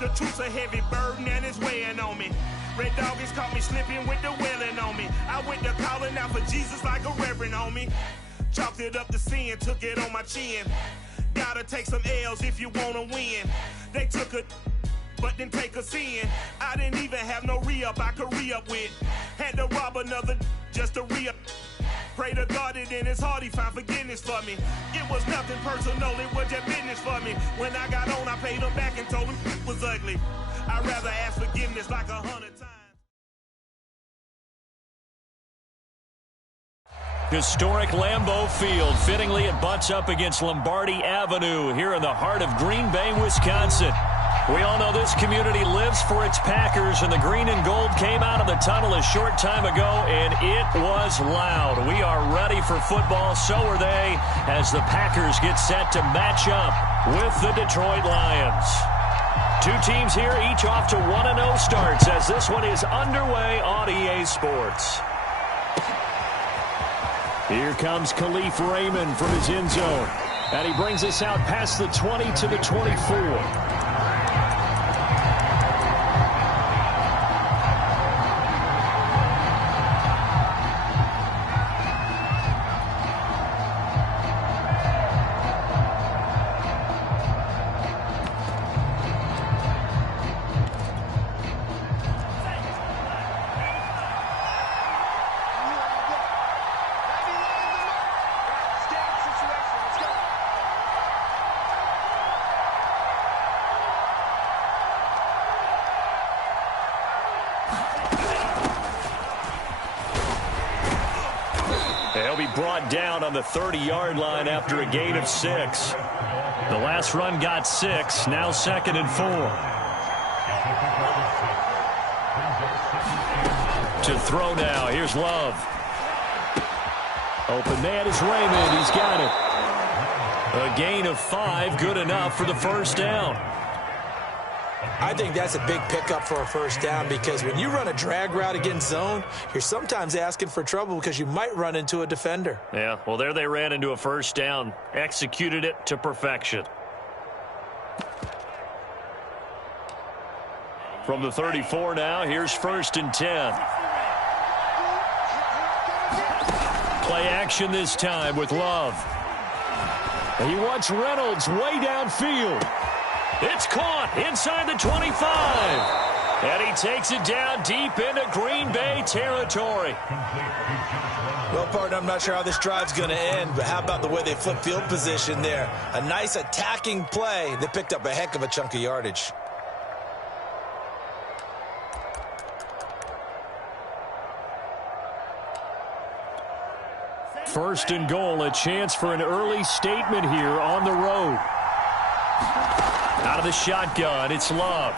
The truth's a heavy burden and it's weighing on me. Red Doggies caught me slipping with the wailing on me. I went to calling out for Jesus like a reverend on me. Chalked it up to sin, took it on my chin. Gotta take some L's if you wanna win. They took a but didn't take us in. I didn't even have no re-up I could re-up with. Had to rob another just to re-up. Pray to God that in his heart he found forgiveness for me. It was nothing personal, it was just business for me. When I got on, I paid him back and told him it was ugly. I'd rather ask forgiveness like 100 times. Historic Lambeau Field. Fittingly, it butts up against Lombardi Avenue here in the heart of Green Bay, Wisconsin. We all know this community lives for its Packers, and the green and gold came out of the tunnel a short time ago, and it was loud. We are ready for football. So are they, as the Packers get set to match up with the Detroit Lions. Two teams here, each off to 1-0 starts, as this one is underway on EA Sports. Here comes Khalif Raymond from his end zone. And he brings us out past the 20 to the 24. They'll be brought down on the 30-yard line after a gain of 6. The last run got 6, now 2nd and 4. To throw now, here's Love. Open man is Raymond, he's got it. A gain of 5, good enough for the first down. I think that's a big pickup for a first down, because when you run a drag route against zone, you're sometimes asking for trouble because you might run into a defender. Yeah, well, there they ran into a first down, executed it to perfection. From the 34 now, here's 1st and 10. Play action this time with Love. He wants Reynolds way downfield. It's caught inside the 25. And he takes it down deep into Green Bay territory. Well, partner, I'm not sure how this drive's going to end, but how about the way they flip field position there? A nice attacking play that picked up a heck of a chunk of yardage. First and goal, a chance for an early statement here on the road. Out of the shotgun, it's Love.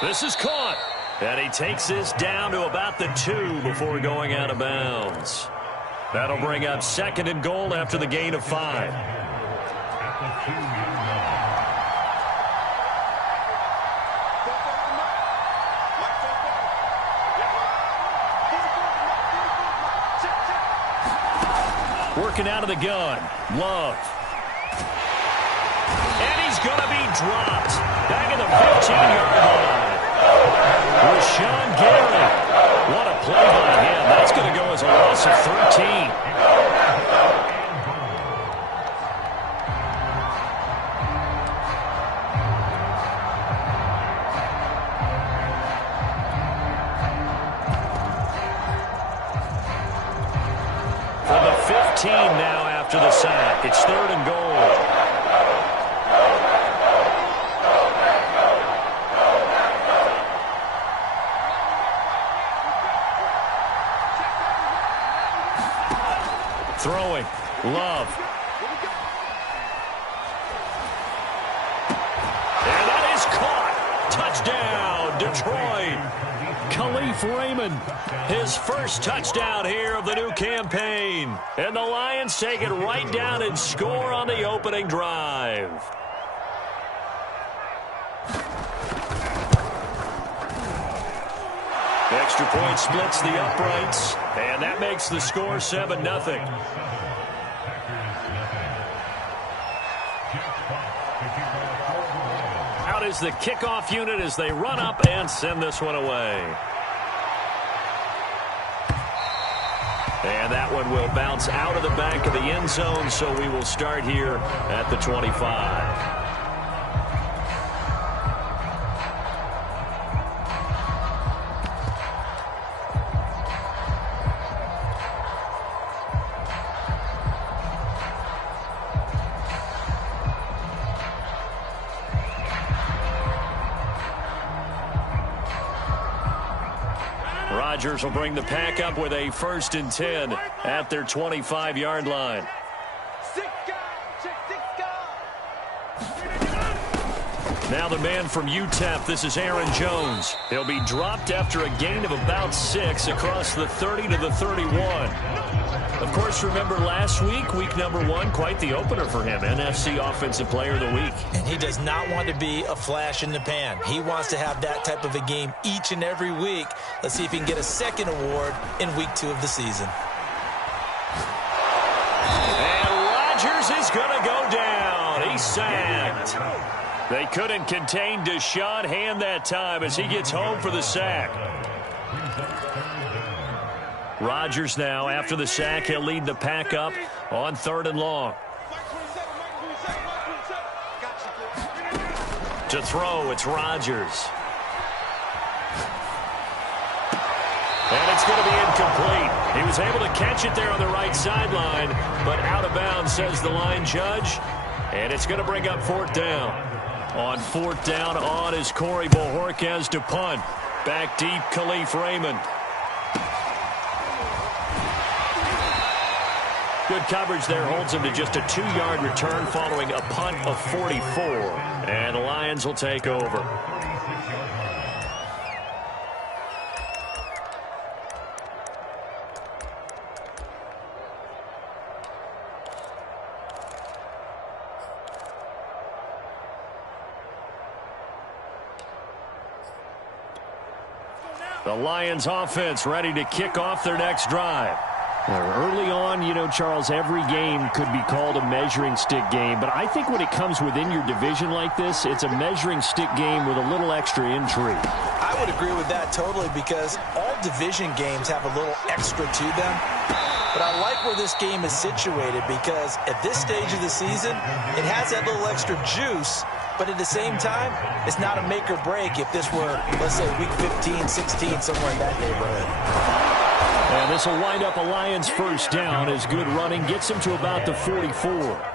This is caught. And he takes this down to about the 2 before going out of bounds. That'll bring up 2nd and goal after the gain of 5. Working out of the gun, Love. And he's going to be dropped back at the 15-yard line. Rashawn Gary. What a play by him. That's going to go as a loss of 13. From the 15 now after the sack. It's 3rd and goal. Throwing, Love. And that is caught. Touchdown, Detroit. Khalif Raymond, his first touchdown here of the new campaign. And the Lions take it right down and score on the opening drive. Extra point splits the uprights, and that makes the score 7-0. Out is the kickoff unit as they run up and send this one away. And that one will bounce out of the back of the end zone, so we will start here at the 25. Rodgers will bring the pack up with a 1st and 10 at their 25-yard line. Now the man from UTEP, this is Aaron Jones. He'll be dropped after a gain of about 6 across the 30 to the 31. Of course, remember last week, week number 1, quite the opener for him, NFC Offensive Player of the Week. And he does not want to be a flash in the pan. He wants to have that type of a game each and every week. Let's see if he can get a second award in week 2 of the season. And Rodgers is going to go down. He's sacked. They couldn't contain Deshaun Hand that time as he gets home for the sack. Rodgers now, after the sack, he'll lead the pack up on 3rd and long. To throw, it's Rodgers. And it's going to be incomplete. He was able to catch it there on the right sideline, but out of bounds, says the line judge. And it's going to bring up 4th down. On 4th down, on is Corey Bojorquez to punt. Back deep, Khalif Raymond. Good coverage there holds him to just a 2-yard return following a punt of 44. And the Lions will take over. The Lions offense ready to kick off their next drive. Early on, you know, Charles, every game could be called a measuring stick game. But I think when it comes within your division like this, it's a measuring stick game with a little extra intrigue. I would agree with that totally because all division games have a little extra to them. But I like where this game is situated because at this stage of the season, it has that little extra juice. But at the same time, it's not a make or break if this were, let's say, week 15, 16, somewhere in that neighborhood. And this will wind up a Lions 1st down as good running gets him to about the 44.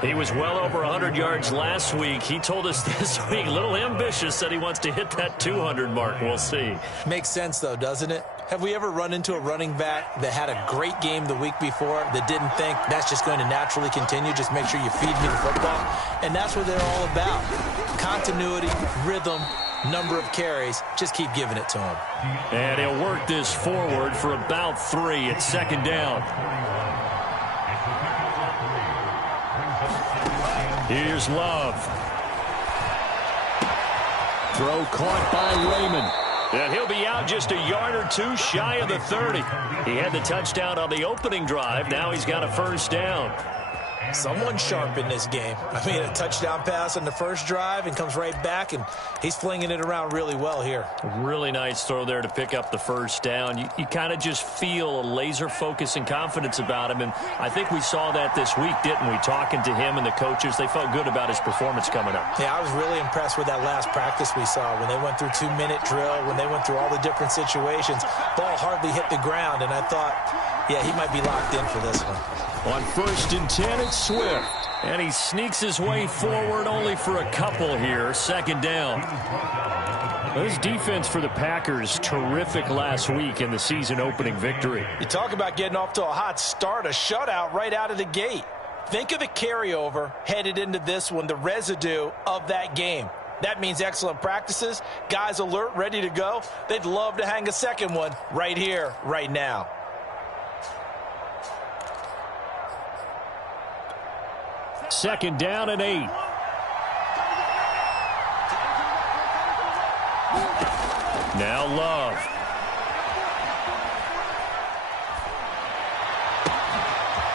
He was well over 100 yards last week. He told us this week, a little ambitious, said he wants to hit that 200 mark. We'll see. Makes sense, though, doesn't it? Have we ever run into a running back that had a great game the week before that didn't think that's just going to naturally continue? Just make sure you feed me the football. And that's what they're all about. Continuity, rhythm, number of carries. Just keep giving it to him. And he'll work this forward for about 3. It's 2nd down. Here's Love. Throw caught by Raymond. And he'll be out just a yard or 2 shy of the 30. He had the touchdown on the opening drive. Now he's got a 1st down. Someone sharp in this game. I mean, a touchdown pass on the first drive and comes right back, and he's flinging it around really well here. Really nice throw there to pick up the 1st down. You kind of just feel a laser focus and confidence about him, and I think we saw that this week, didn't we? Talking to him and the coaches, they felt good about his performance coming up. Yeah, I was really impressed with that last practice we saw when they went through 2-minute drill, when they went through all the different situations. Ball hardly hit the ground, and I thought, yeah, he might be locked in for this one. On 1st and 10, it's Swift. And he sneaks his way forward only for a couple here. 2nd down. This defense for the Packers, terrific last week in the season-opening victory. You talk about getting off to a hot start, a shutout right out of the gate. Think of the carryover headed into this one, the residue of that game. That means excellent practices, guys alert, ready to go. They'd love to hang a second one right here, right now. Second down and 8. Now Love.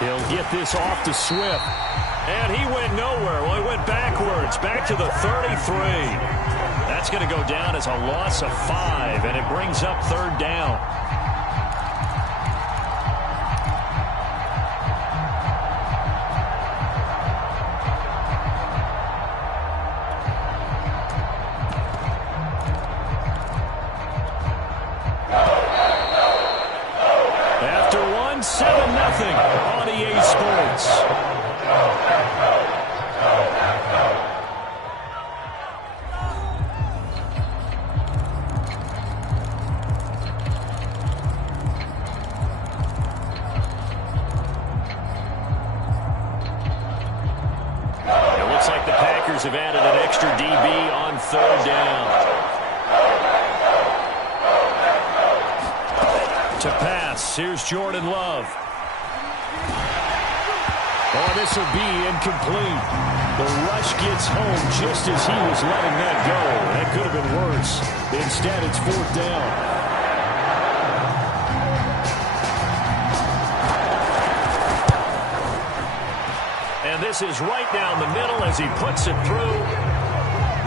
He'll get this off to Swift. And he went nowhere. Well, he went backwards, back to the 33. That's going to go down as a loss of 5, and it brings up third down. After one, 7-0 on EA Sports. Have added an extra DB on third down. To pass, here's Jordan Love. Oh, this will be incomplete. The rush gets home just as he was letting that go. That could have been worse. Instead, it's fourth down. And this is right down the middle as he puts it through.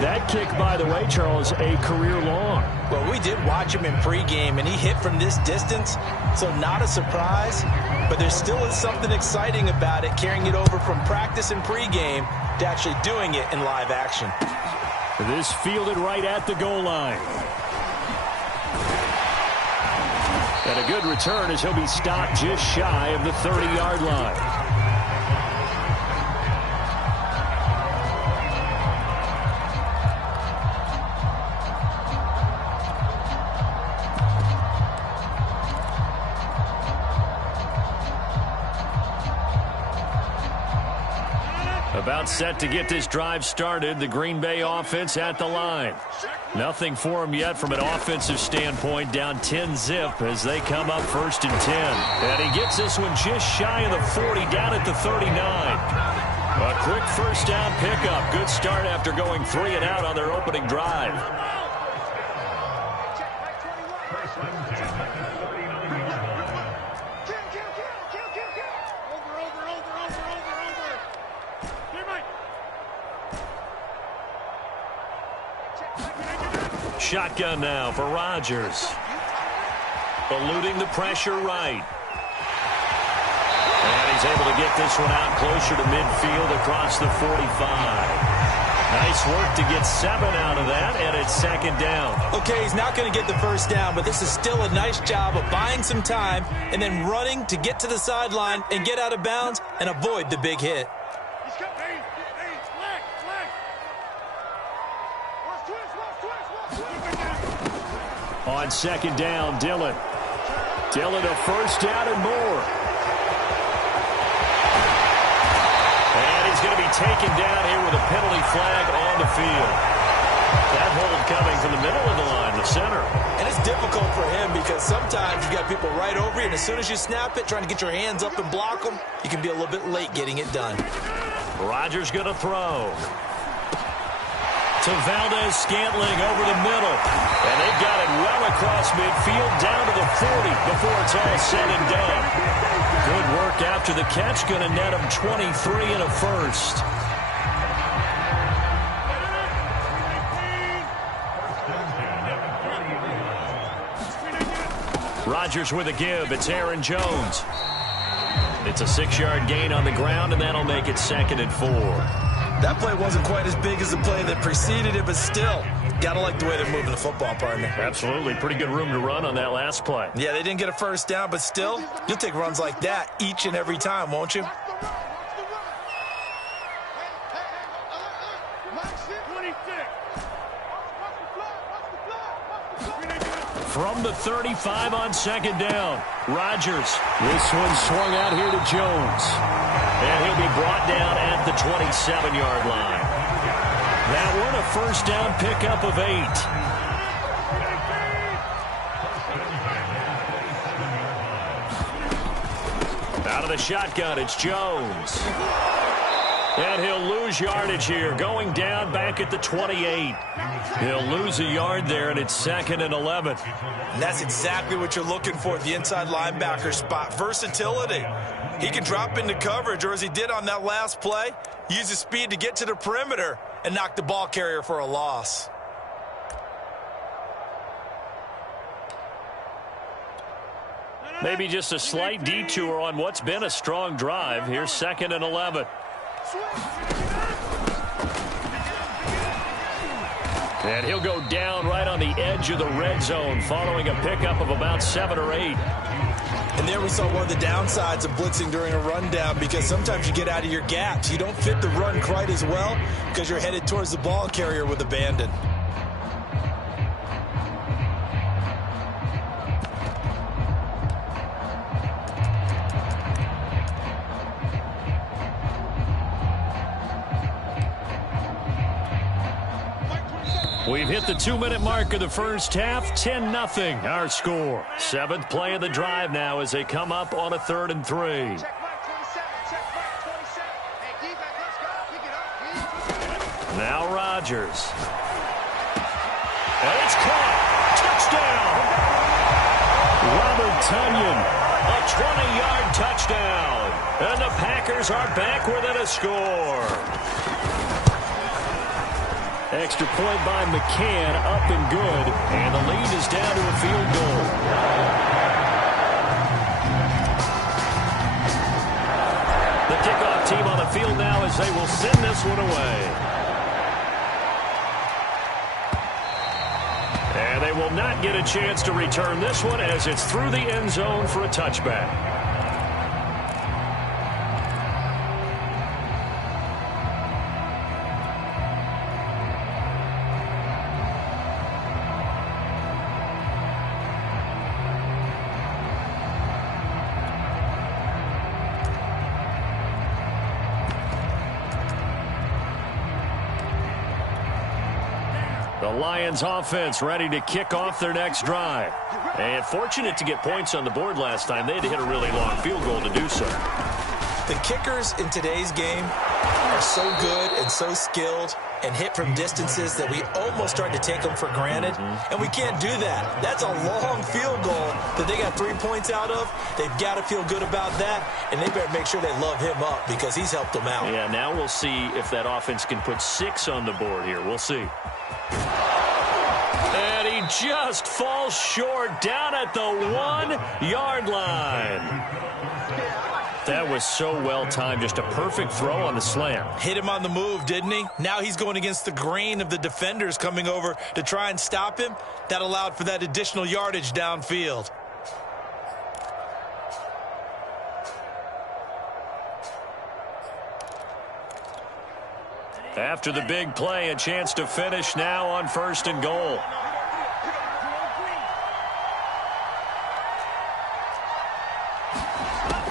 That kick, by the way, Charles, a career long. Well, we did watch him in pregame, and he hit from this distance, so not a surprise. But there still is something exciting about it, carrying it over from practice and pregame to actually doing it in live action. This fielded right at the goal line. And a good return as he'll be stopped just shy of the 30-yard line. About set to get this drive started. The Green Bay offense at the line. Nothing for them yet from an offensive standpoint. Down 10-0 as they come up first and 10. And he gets this one just shy of the 40, down at the 39. A quick first down pickup. Good start after going 3 and out on their opening drive. Shotgun now for Rodgers. Eluding the pressure right. And he's able to get this one out closer to midfield across the 45. Nice work to get 7 out of that, and it's second down. Okay, he's not going to get the first down, but this is still a nice job of buying some time and then running to get to the sideline and get out of bounds and avoid the big hit. On second down, Dillon. Dillon a first down and more. And he's going to be taken down here with a penalty flag on the field. That hold coming from the middle of the line, the center. And it's difficult for him because sometimes you got people right over you, and as soon as you snap it, trying to get your hands up and block them, you can be a little bit late getting it done. Rodgers going to throw. To Valdez-Scantling over the middle. And they've got it well across midfield, down to the 40 before it's all said and done. Good work after the catch. Going to net him 23 and a first. Rodgers with a give. It's Aaron Jones. It's a 6-yard gain on the ground, and that'll make it second and 4. That play wasn't quite as big as the play that preceded it, but still, got to like the way they're moving the football, partner. Absolutely. Pretty good room to run on that last play. Yeah, they didn't get a first down, but still, you'll take runs like that each and every time, won't you? From the 35 on second down, Rodgers. This one swung out here to Jones. And he'll be brought down at the 27-yard line. That one a first down pickup of 8. Out of the shotgun, it's Jones. And he'll lose yardage here, going down back at the 28. He'll lose a yard there, and it's 2nd and 11. And that's exactly what you're looking for at the inside linebacker spot. Versatility. He can drop into coverage, or as he did on that last play, use his speed to get to the perimeter and knock the ball carrier for a loss. Maybe just a slight detour on what's been a strong drive. Here's 2nd and 11. And he'll go down right on the edge of the red zone following a pickup of about 7 or 8. And there we saw one of the downsides of blitzing during a rundown, because sometimes you get out of your gaps. You don't fit the run quite as well because you're headed towards the ball carrier with abandon. We've hit the 2-minute mark of the first half. 10-0 our score. 7th play of the drive now as they come up on a 3rd and 3. Now Rodgers. And it's caught. Touchdown. Robert Tonyan. A 20-yard touchdown. And the Packers are back within a score. Extra point by McCann, up and good, and the lead is down to a field goal. The kickoff team on the field now as they will send this one away. And they will not get a chance to return this one as it's through the end zone for a touchback. The Lions offense ready to kick off their next drive. And fortunate to get points on the board last time. They had to hit a really long field goal to do so. The kickers in today's game are so good and so skilled and hit from distances that we almost start to take them for granted. And we can't do that. That's a long field goal that they got 3 points out of. They've got to feel good about that, and they better make sure they love him up because he's helped them out. Yeah, now we'll see if that offense can put 6 on the board here. We'll see. And he just falls short down at the 1-yard line. That was so well timed. Just a perfect throw on the slam. Hit him on the move, didn't he? Now he's going against the grain of the defenders coming over to try and stop him. That allowed for that additional yardage downfield. After the big play, a chance to finish now on 1st and goal.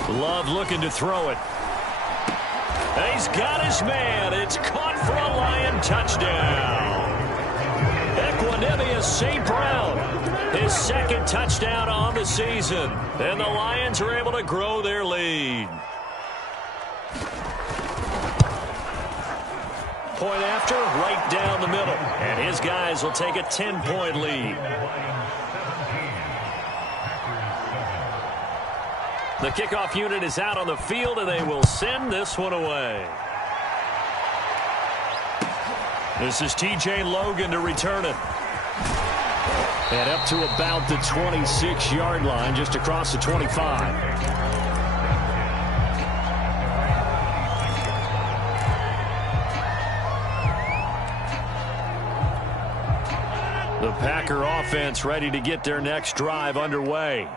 Love looking to throw it. And he's got his man. It's caught for a Lion touchdown. Equanimeous St. Brown, his 2nd touchdown on the season. And the Lions are able to grow their lead. Point after, right down the middle. And his guys will take a 10-point lead. The kickoff unit is out on the field, and they will send this one away. This is T.J. Logan to return it. And up to about the 26-yard line, just across the 25. The Packer offense ready to get their next drive underway.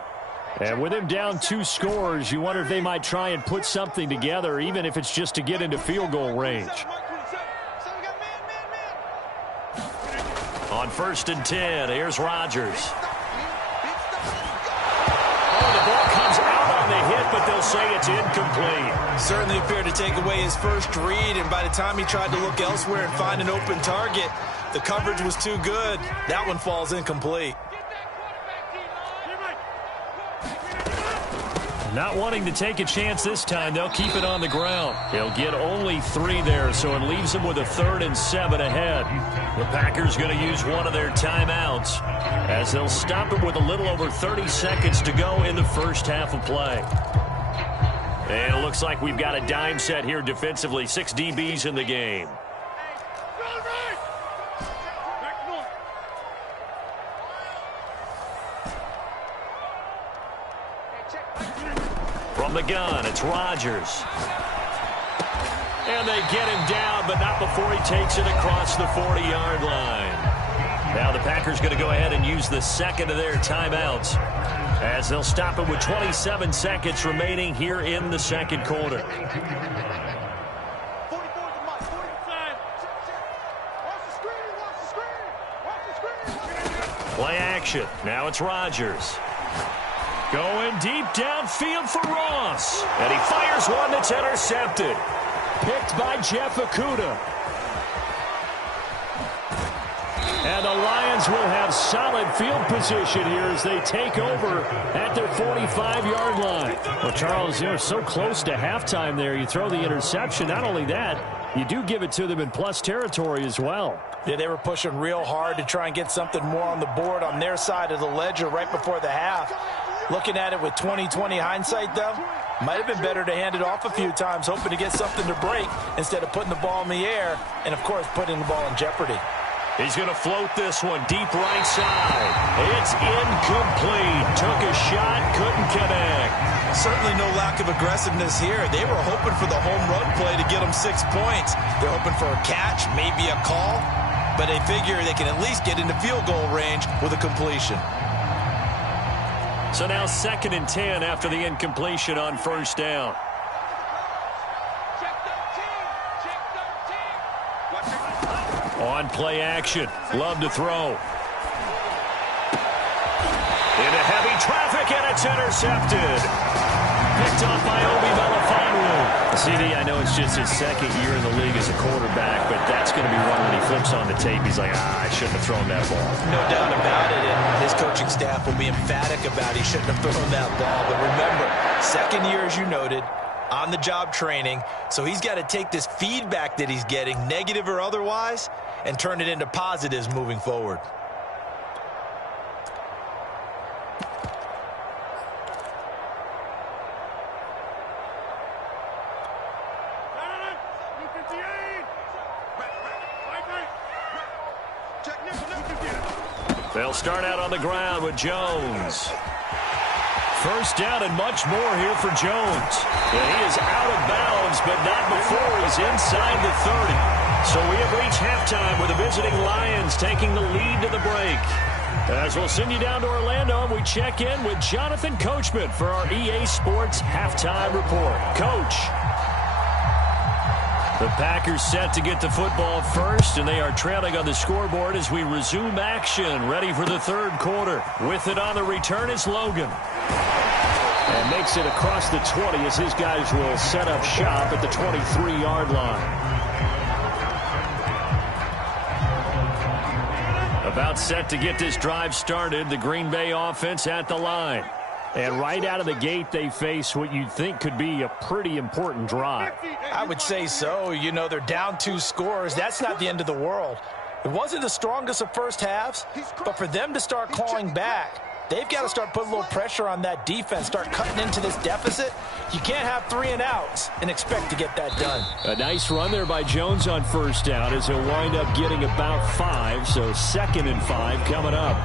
And with him down 2 scores, you wonder if they might try and put something together, even if it's just to get into field goal range. On 1st and 10, here's Rodgers. Oh, the ball comes out on the hit, but they'll say it's incomplete. Certainly appeared to take away his first read, and by the time he tried to look elsewhere and find an open target, the coverage was too good. That one falls incomplete. Not wanting to take a chance this time, they'll keep it on the ground. He'll get only 3 there, so it leaves them with a 3rd and 7 ahead. The Packers going to use one of their timeouts as they'll stop it with a little over 30 seconds to go in the first half of play. And it looks like we've got a dime set here defensively. 6 DBs in the game. From the gun, it's Rodgers. And they get him down, but not before he takes it across the 40-yard line. Now the Packers going to go ahead and use the second of their timeouts as they'll stop it with 27 seconds remaining here in the second quarter. Play action. Now it's Rodgers. Going deep downfield for Ross. And he fires one that's intercepted. Picked by Jeff Okudah. And the Lions will have solid field position here as they take over at their 45-yard line. Well, Charles, you're so close to halftime there. You throw the interception. Not only that, you do give it to them in plus territory as well. Yeah, they were pushing real hard to try and get something more on the board on their side of the ledger right before the half. Looking at it with 20/20 hindsight, though, might have been better to hand it off a few times, hoping to get something to break instead of putting the ball in the air and, of course, putting the ball in jeopardy. He's going to float this one deep right side. It's incomplete. Took a shot, couldn't connect. Certainly no lack of aggressiveness here. They were hoping for the home run play to get them 6 points. They're hoping for a catch, maybe a call, but they figure they can at least get into field goal range with a completion. So now 2nd and 10 after the incompletion on first down. On play action. Love to throw. Into heavy traffic, and it's intercepted. Picked off by Obi Melifonwu. CD, I know it's just his 2nd year in the league as a quarterback, but that's going to be one when he flips on the tape. He's like, I shouldn't have thrown that ball. No doubt about it, and his coaching staff will be emphatic about he shouldn't have thrown that ball. But remember, 2nd year, as you noted, on-the-job training, so he's got to take this feedback that he's getting, negative or otherwise, and turn it into positives moving forward. They'll start out on the ground with Jones. First down and much more here for Jones. And he is out of bounds, but not before he's inside the 30. So we have reached halftime with the visiting Lions taking the lead to the break. As we'll send you down to Orlando, we check in with Jonathan Coachman for our EA Sports Halftime Report. Coach. The Packers set to get the football first, and they are trailing on the scoreboard as we resume action, ready for the 3rd quarter. With it on the return is Logan. And makes it across the 20 as his guys will set up shop at the 23-yard line. About set to get this drive started, the Green Bay offense at the line. And right out of the gate, they face what you'd think could be a pretty important drive. I would say so. You know, they're down 2 scores. That's not the end of the world. It wasn't the strongest of first halves, but for them to start clawing back, they've got to start putting a little pressure on that defense, start cutting into this deficit. You can't have 3 and outs and expect to get that done. A nice run there by Jones on first down as he'll wind up getting about 5, so 2nd and 5 coming up.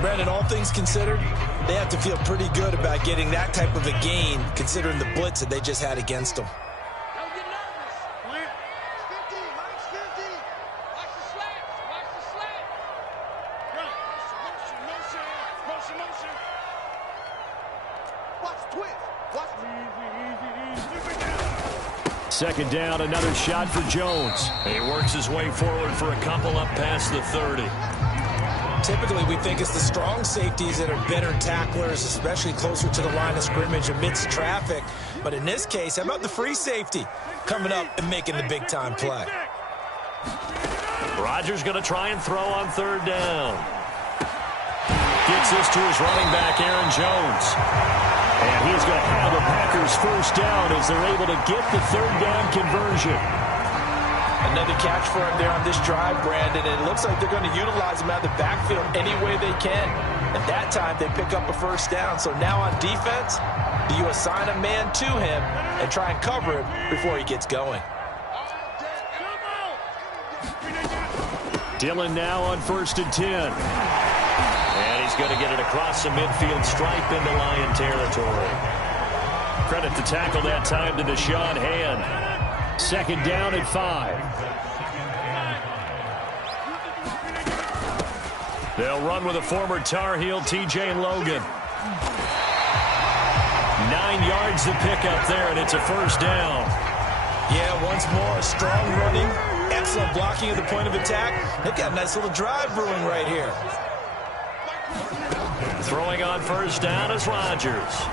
Brandon, all things considered, they have to feel pretty good about getting that type of a gain, considering the blitz that they just had against them. Second down, another shot for Jones. He works his way forward for a couple up past the 30. Typically, we think it's the strong safeties that are better tacklers, especially closer to the line of scrimmage amidst traffic. But in this case, how about the free safety coming up and making the big-time play? Rodgers going to try and throw on 3rd down. Gets this to his running back, Aaron Jones. And he's going to have a Packers first down as they're able to get the third down conversion. Another catch for him there on this drive, Brandon. And it looks like they're going to utilize him out of the backfield any way they can. And that time they pick up a first down. So now on defense, do you assign a man to him and try and cover him before he gets going? Dillon now on 1st and 10. And he's going to get it across the midfield stripe into Lion territory. Credit the tackle that time to Deshaun Hand. 2nd down and 5. They'll run with a former Tar Heel, TJ Logan. 9 yards to pick up there, and it's a first down. Yeah, once more, strong running, excellent blocking at the point of attack. They've got a nice little drive brewing right here. Throwing on first down is Rodgers.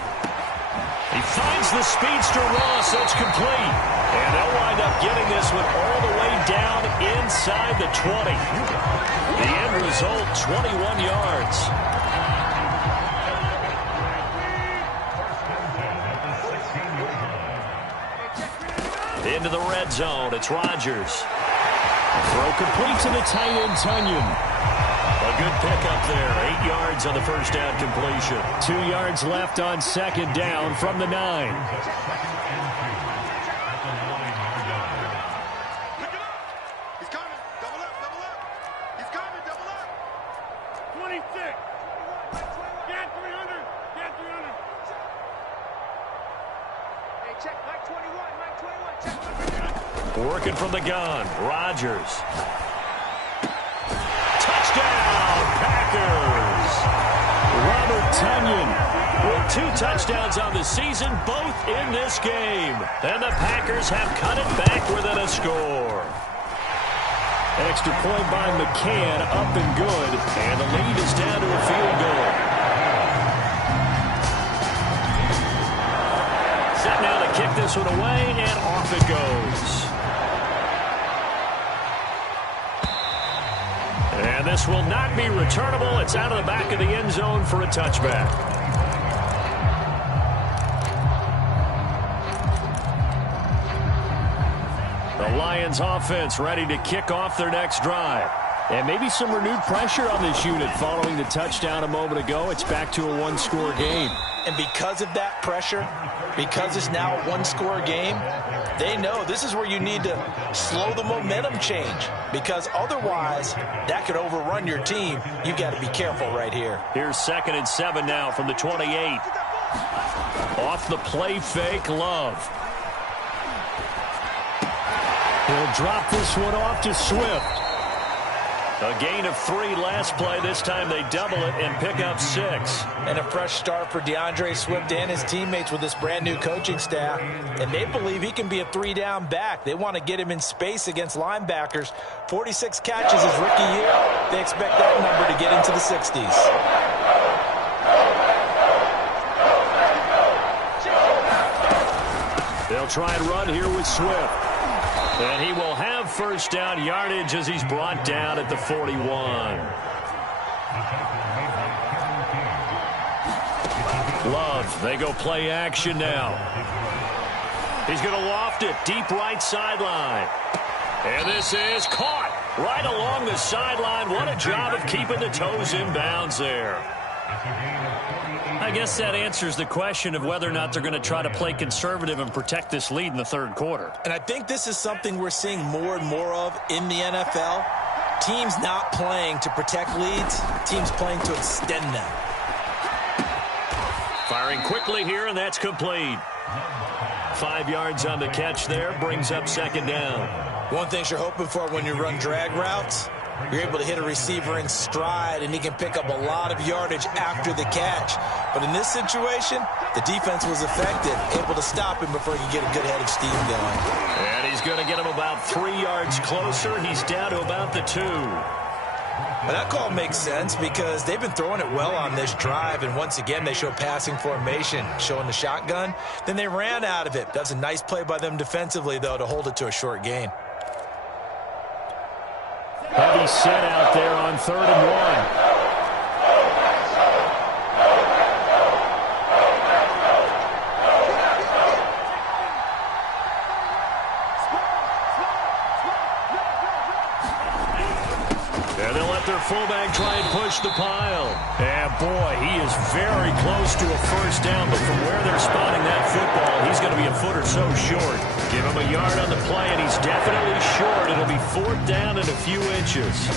He finds the speedster Ross. That's complete. And they'll wind up getting this one all the way down inside the 20. The end result, 21 yards. Into the red zone. It's Rodgers. Throw complete to the tight end, Tunyon. A good pickup there. 8 yards on the first down completion. 2 yards left on 2nd down from the 9. He's coming. Double up, double up. He's coming, double up. 26. Get 300. Get 300. Hey, check Mike 21. Mike 21. Check Mike 21. Working from the gun. Rodgers. Touchdown, Packers! Robert Tunyon with 2 touchdowns on the season, both in this game. And the Packers have cut it back within a score. Extra point by McCann, up and good. And the lead is down to a field goal. Set now to kick this one away, and off it goes. And this will not be returnable. It's out of the back of the end zone for a touchback. The Lions offense ready to kick off their next drive. And maybe some renewed pressure on this unit following the touchdown a moment ago. It's back to a 1-score game. And because of that pressure, because it's now a 1-score game, they know this is where you need to slow the momentum change, because otherwise that could overrun your team. You've got to be careful right here. Here's 2nd and 7 now from the 28. Off the play fake, Love. He'll drop this one off to Swift. A gain of 3 last play. This time they double it and pick up 6. And a fresh start for DeAndre Swift and his teammates with this brand new coaching staff. And they believe he can be a 3-down back. They want to get him in space against linebackers. 46 catches his rookie year. They expect that number to get into the 60s. They'll try and run here with Swift. And he will have first down yardage as he's brought down at the 41. Love, they go play action now. He's going to loft it deep right sideline. And this is caught right along the sideline. What a job of keeping the toes in bounds there. I guess that answers the question of whether or not they're going to try to play conservative and protect this lead in the 3rd quarter. And I think this is something we're seeing more and more of in the NFL. Teams not playing to protect leads, teams playing to extend them. Firing quickly here, and that's complete. 5 yards on the catch there, brings up 2nd down. One thing you're hoping for when you run drag routes, you're able to hit a receiver in stride, and he can pick up a lot of yardage after the catch. But in this situation, the defense was effective, able to stop him before he could get a good head of steam going. And he's going to get him about 3 yards closer. He's down to about the 2. But that call makes sense because they've been throwing it well on this drive, and once again they show passing formation, showing the shotgun. Then they ran out of it. That's a nice play by them defensively, though, to hold it to a short gain. Heavy set out there on 3rd and 1. flag, try and push the pile. And boy, he is very close to a first down, but from where they're spotting that football, he's going to be a foot or so short. Give him a yard on the play, and he's definitely short. It'll be 4th down and a few inches.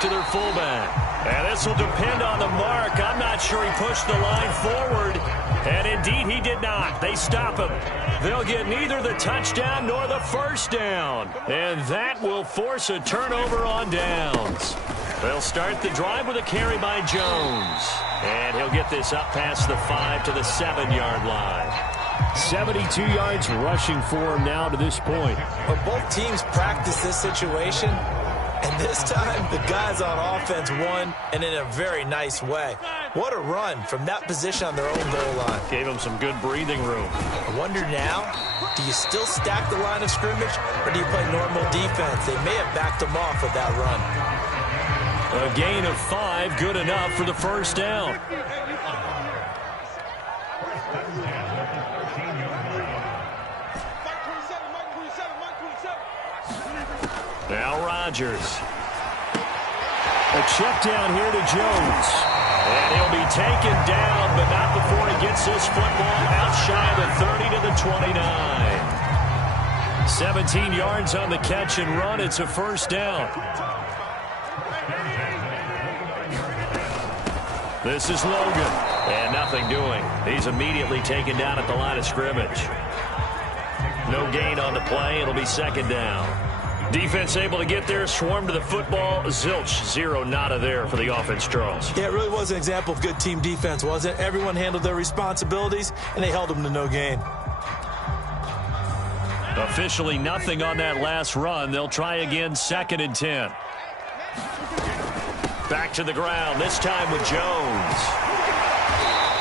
To their fullback. And this will depend on the mark. I'm not sure he pushed the line forward. And indeed, he did not. They stop him. They'll get neither the touchdown nor the first down. And that will force a turnover on downs. They'll start the drive with a carry by Jones. And he'll get this up past the 5 to the 7-yard line. 72 yards rushing for him now to this point. But both teams practice this situation. And this time, the guys on offense won, and in a very nice way. What a run from that position on their own goal line. Gave them some good breathing room. I wonder now, do you still stack the line of scrimmage, or do you play normal defense? They may have backed them off with that run. A gain of 5, good enough for the first down. Now Rodgers. A check down here to Jones. And he'll be taken down, but not before he gets this football out shy of the 30 to the 29. 17 yards on the catch and run. It's a first down. This is Logan. And nothing doing. He's immediately taken down at the line of scrimmage. No gain on the play. It'll be 2nd down. Defense able to get there, swarm to the football. Zilch, 0 nada there for the offense, Charles. Yeah, it really was an example of good team defense, wasn't it? Everyone handled their responsibilities, and they held them to no gain. Officially nothing on that last run. They'll try again, 2nd and 10. Back to the ground, this time with Jones.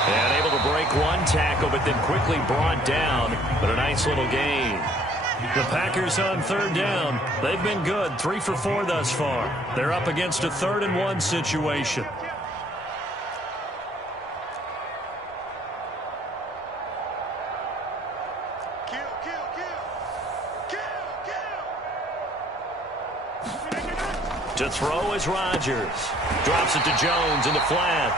And able to break one tackle, but then quickly brought down. But a nice little gain. The Packers on 3rd down. They've been good, 3 for 4 thus far. They're up against a 3rd and 1 situation. To throw is Rodgers. Drops it to Jones in the flat.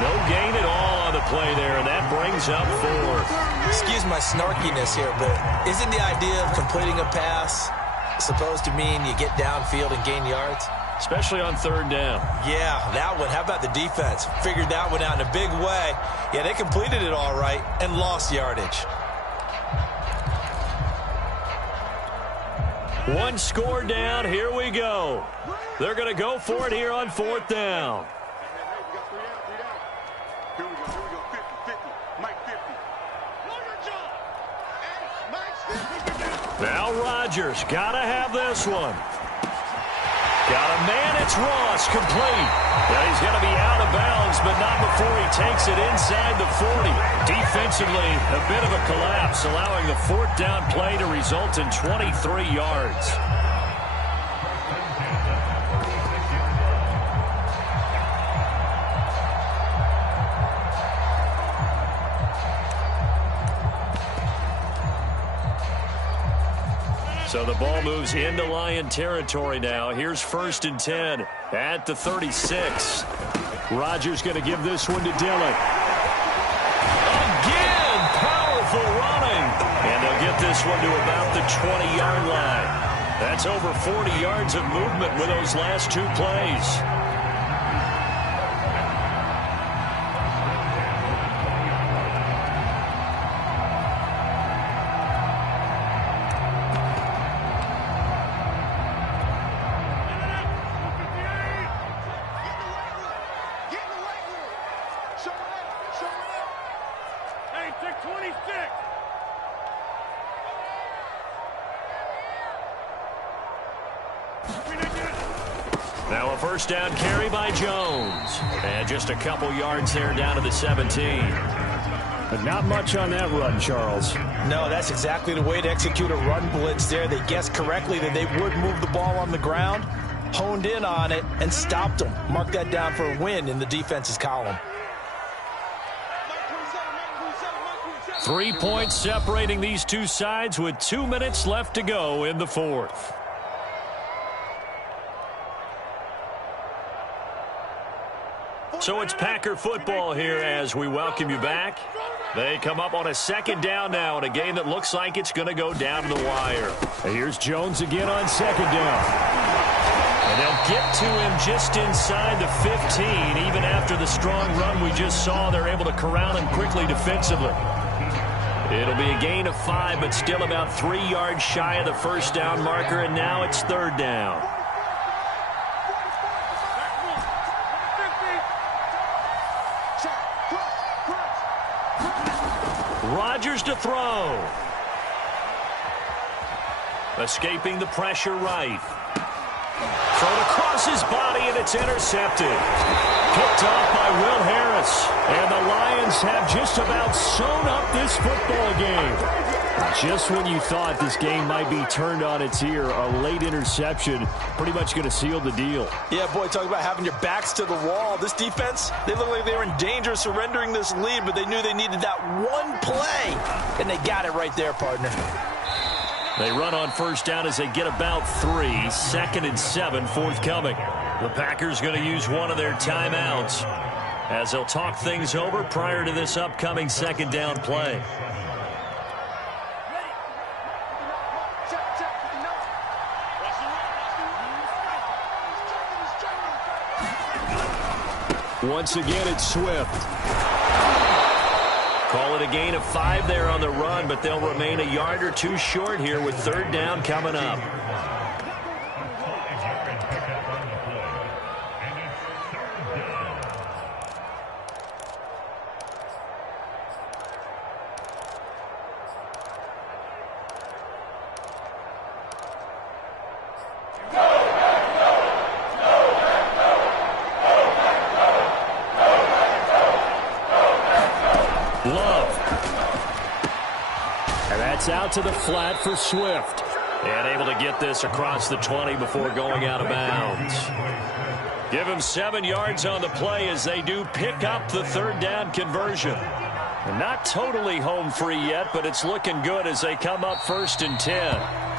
No gain at all on the play there, and that brings up 4th. Excuse my snarkiness here, but isn't the idea of completing a pass supposed to mean you get downfield and gain yards? Especially on 3rd down. Yeah, that one. How about the defense? Figured that one out in a big way. Yeah, they completed it all right and lost yardage. One score down. Here we go. They're going to go for it here on 4th down. Now Rodgers, gotta have this one. Got a man, it's Ross, complete. Now he's got to be out of bounds, but not before he takes it inside the 40. Defensively, a bit of a collapse, allowing the 4th down play to result in 23 yards. So the ball moves into Lion territory now. Here's 1st and 10 at the 36. Rodgers going to give this one to Dillon. Again, powerful running. And they'll get this one to about the 20-yard line. That's over 40 yards of movement with those last 2 plays. Now a first down carry by Jones. And just a couple yards there down to the 17. But not much on that run, Charles. No, that's exactly the way to execute a run blitz there. They guessed correctly that they would move the ball on the ground, honed in on it, and stopped them. Mark that down for a win in the defense's column. 3 points separating these two sides with 2 minutes left to go in the fourth. So it's Packer football here as we welcome you back. They come up on a second down now in a game that looks like it's going to go down to the wire. Here's Jones again on second down. And they'll get to him just inside the 15. Even after the strong run we just saw, they're able to corral him quickly defensively. It'll be a gain of 5, but still about 3 yards shy of the first down marker, and now it's third down. Rodgers to throw. Escaping the pressure right. Thrown across his body, and it's intercepted. Picked off by Will Harris. And the Lions have just about sewn up this football game. Just when you thought this game might be turned on its ear, a late interception pretty much going to seal the deal. Yeah, boy, talk about having your backs to the wall. This defense, they look like they were in danger of surrendering this lead, but they knew they needed that one play, and they got it right there, partner. They run on first down as they get about 3. 2nd and 7 forthcoming. The Packers going to use one of their timeouts as they'll talk things over prior to this upcoming second down play. Once again, it's Swift. Call it a gain of 5 there on the run, but they'll remain a yard or 2 short here with third down coming up. Out to the flat for Swift. And able to get this across the 20 before going out of bounds. Give him 7 yards on the play as they do pick up the third down conversion. Not totally home free yet, but it's looking good as they come up 1st and 10.